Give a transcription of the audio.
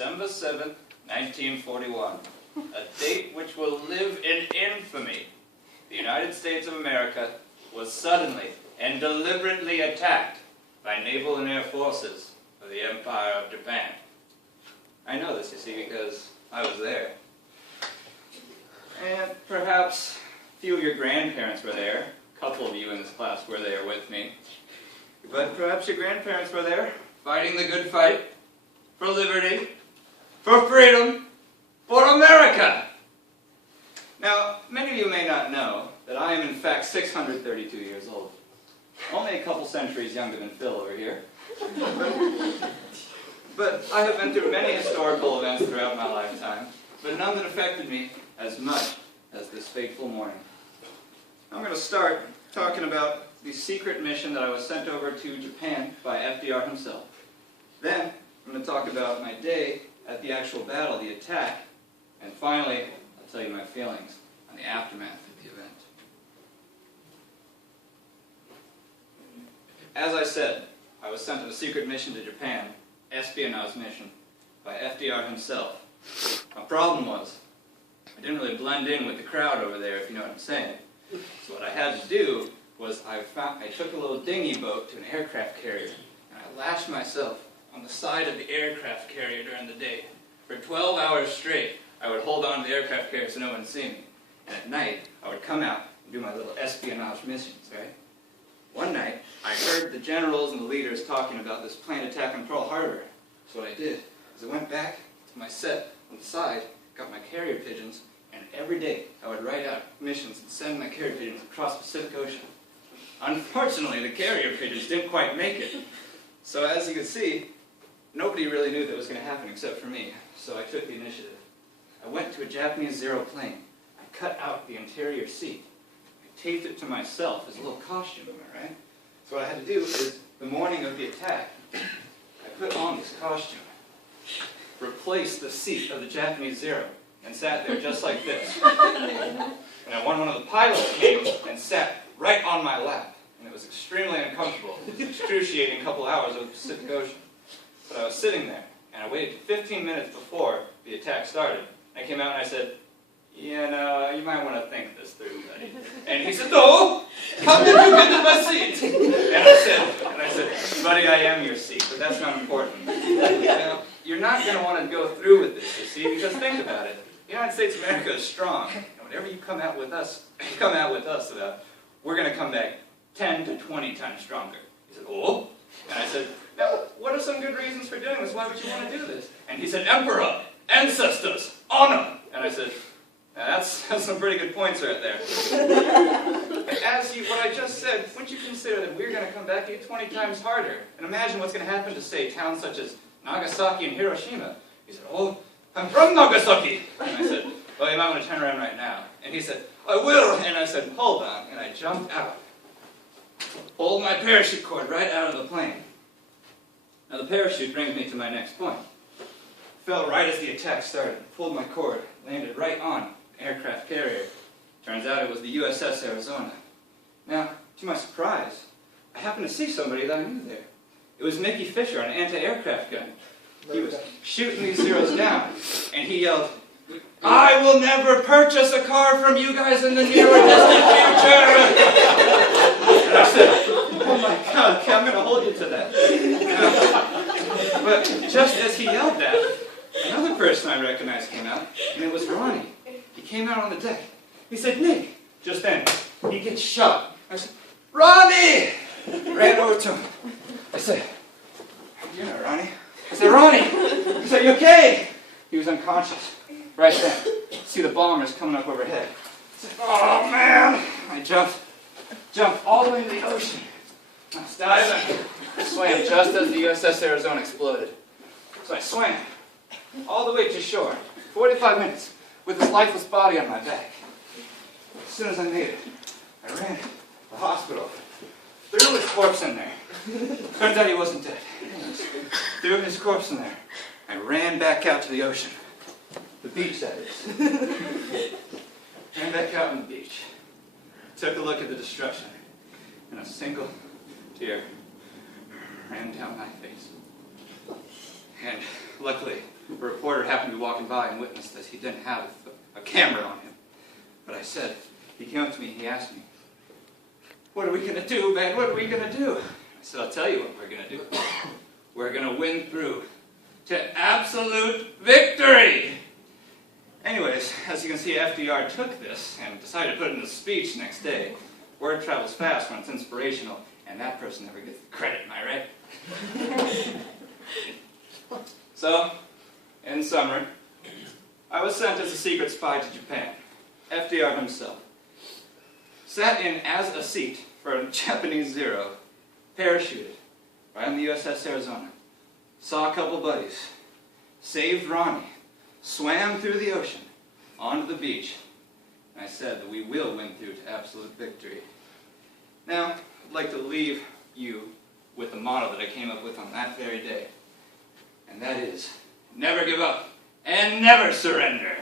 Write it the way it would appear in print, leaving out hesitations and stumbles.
December 7th, 1941, a date which will live in infamy. The United States of America was suddenly and deliberately attacked by naval and air forces of the Empire of Japan. I know this, you see, because I was there. And perhaps a few of your grandparents were there. A couple of you in this class were there with me. But perhaps your grandparents were there, fighting the good fight for liberty, for freedom, for America. Now, many of you may not know that I am in fact 632 years old. Only a couple centuries younger than Phil over here. But I have been through many historical events throughout my lifetime, but none that affected me as much as this fateful morning. I'm going to start talking about the secret mission that I was sent over to Japan by FDR himself. Then, I'm going to talk about my day at the actual battle, the attack, and finally, I'll tell you my feelings on the aftermath of the event. As I said, I was sent on a secret mission to Japan, espionage mission, by FDR himself. My problem was, I didn't really blend in with the crowd over there, if you know what I'm saying. So what I had to do was I took a little dinghy boat to an aircraft carrier, and I lashed myself on the side of the aircraft carrier during the day. For 12 hours straight, I would hold on to the aircraft carrier so no one would see me. And at night, I would come out and do my little espionage missions, right? One night, I heard the generals and the leaders talking about this planned attack on Pearl Harbor. So what I did is I went back to my set on the side, got my carrier pigeons, and every day I would write out missions and send my carrier pigeons across the Pacific Ocean. Unfortunately, the carrier pigeons didn't quite make it. So as you can see, nobody really knew that was going to happen except for me. So I took the initiative. I went to a Japanese Zero plane. I cut out the interior seat. I taped it to myself as a little costume, right? So what I had to do is, the morning of the attack, I put on this costume, replaced the seat of the Japanese Zero, and sat there just like this. And then one of the pilots came and sat right on my lap. And it was extremely uncomfortable, excruciating couple hours of the Pacific Ocean. But I was sitting there, and I waited 15 minutes before the attack started. I came out and I said, you know, you might want to think this through, buddy. And he said, no, how did you get in my seat? And I said, buddy, I am your seat, but that's not important. Now, you're not going to want to go through with this, you see, because think about it. The United States of America is strong, and whatever you come out with us about, we're going to come back 10 to 20 times stronger. He said, oh? And I said, now, what are some good reasons for doing this? Why would you want to do this? And he said, Emperor, ancestors, honor. And I said, now that's some pretty good points right there. What I just said, wouldn't you consider that we're going to come back to you 20 times harder? And imagine what's going to happen to, say, towns such as Nagasaki and Hiroshima. He said, oh, I'm from Nagasaki. And I said, well, you might want to turn around right now. And he said, I will. And I said, hold on. And I jumped out. Pulled my parachute cord right out of the plane. Now the parachute brings me to my next point. Fell right as the attack started. Pulled my cord. Landed right on an aircraft carrier. Turns out it was the USS Arizona. Now, to my surprise, I happened to see somebody that I knew there. It was Mickey Fisher, an anti-aircraft gun. He was shooting these Zeros down, and he yelled, I will never purchase a car from you guys in the near or distant future! And I said, oh my God, okay, I'm going to hold you to that. But just as he yelled that, another person I recognized came out, and it was Ronnie. He came out on the deck. He said, Nick. Just then, he gets shot. I said, Ronnie! Ran over to him. I said, you know Ronnie. I said, Ronnie! He said, you okay? He was unconscious. Right then, see the bombers coming up overhead. I said, oh man! I jumped all the way into the ocean. I was diving. I swam just as the USS Arizona exploded. So I swam all the way to shore, 45 minutes, with his lifeless body on my back. As soon as I made it, I ran to the hospital, threw his corpse in there. Turns out he wasn't dead. Threw his corpse in there. I ran back out to the ocean. The beach, that is. Ran back out on the beach. Took a look at the destruction. And a single tear ran down my face. And luckily, A reporter happened to be walking by and witnessed that he didn't have a camera on him. But I said, he came up to me and he asked me, "What are we going to do, man? What are we going to do?" I said, "I'll tell you what we're going to do. We're going to win through to absolute victory." Anyways, as you can see, FDR took this and decided to put it in a speech next day. Word travels fast when it's inspirational, and that person never gets the credit, am I right? So, in summary, I was sent as a secret spy to Japan. FDR himself sat in as a seat for a Japanese Zero, parachuted right on the USS Arizona, saw a couple buddies, saved Ronnie, swam through the ocean, onto the beach, and I said that we will win through to absolute victory. Now, I'd like to leave you with the motto that I came up with on that very day, and that is, never give up and never surrender.